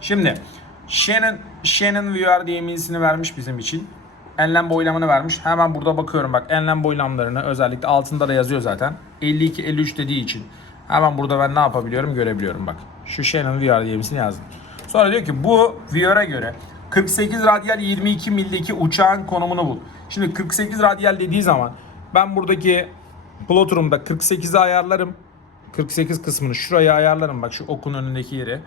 Şimdi Shannon, Shannon VR diye eminisini vermiş bizim için. Enlem boylamını vermiş. Hemen burada bakıyorum bak enlem boylamlarını özellikle altında da yazıyor zaten. 52-53 dediği için. Hemen burada ben ne yapabiliyorum görebiliyorum bak. Şu Shannon VR diye eminisini yazdım. Sonra diyor ki bu VR'a göre 48 radyal 22 mildeki uçağın konumunu bul. Şimdi 48 radyal dediği zaman ben buradaki plotrumda 48'i ayarlarım. 48 kısmını şuraya ayarlarım bak şu okun önündeki yeri.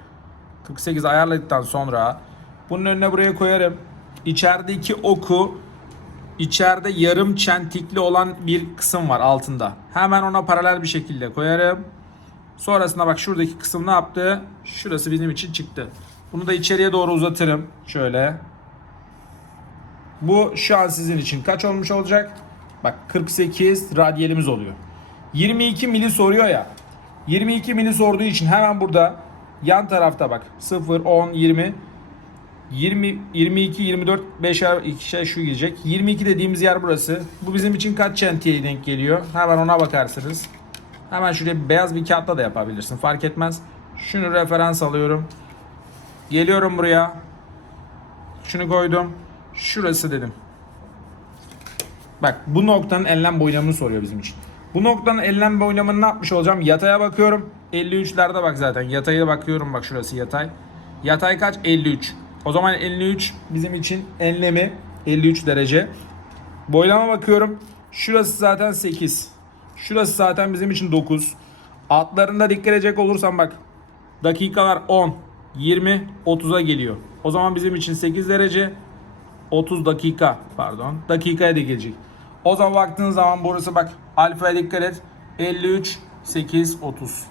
48 ayarladıktan sonra bunun önüne buraya koyarım. İçerideki oku içeride yarım çentikli olan bir kısım var altında. Hemen ona paralel bir şekilde koyarım. Sonrasında bak şuradaki kısım ne yaptı? Şurası bizim için çıktı. Bunu da içeriye doğru uzatırım. Şöyle. Bu şu an sizin için kaç olmuş olacak? Bak 48 radyalimiz oluyor. 22 mili soruyor ya. 22 mili sorduğu için hemen burada yan tarafta bak 0, 10, 20, 20, 22, 24, 5'er, 2'şer şu gelecek. 22 dediğimiz yer burası. Bu bizim için kaç çentiye denk geliyor? Hemen ona bakarsınız. Hemen şuraya beyaz bir kağıtla da yapabilirsin. Fark etmez. Şunu referans alıyorum. Geliyorum buraya. Şunu koydum. Şurası dedim. Bak bu noktanın enlem boylamını soruyor bizim için. Bu noktanın enlem boylamını ne yapmış olacağım? Yataya bakıyorum. 53'lerde bak zaten. Yataya bakıyorum bak şurası yatay. Yatay kaç? 53. O zaman 53 bizim için enlemi 53 derece. Boylama bakıyorum. Şurası zaten 8. Şurası zaten bizim için 9. Altlarında dikkat edecek olursam bak. Dakikalar 10, 20, 30'a geliyor. O zaman bizim için 8 derece 30 dakika pardon. Dakikaya da gelecek. O zaman baktığın zaman burası bak alfaya dikkat et. 53 8 30.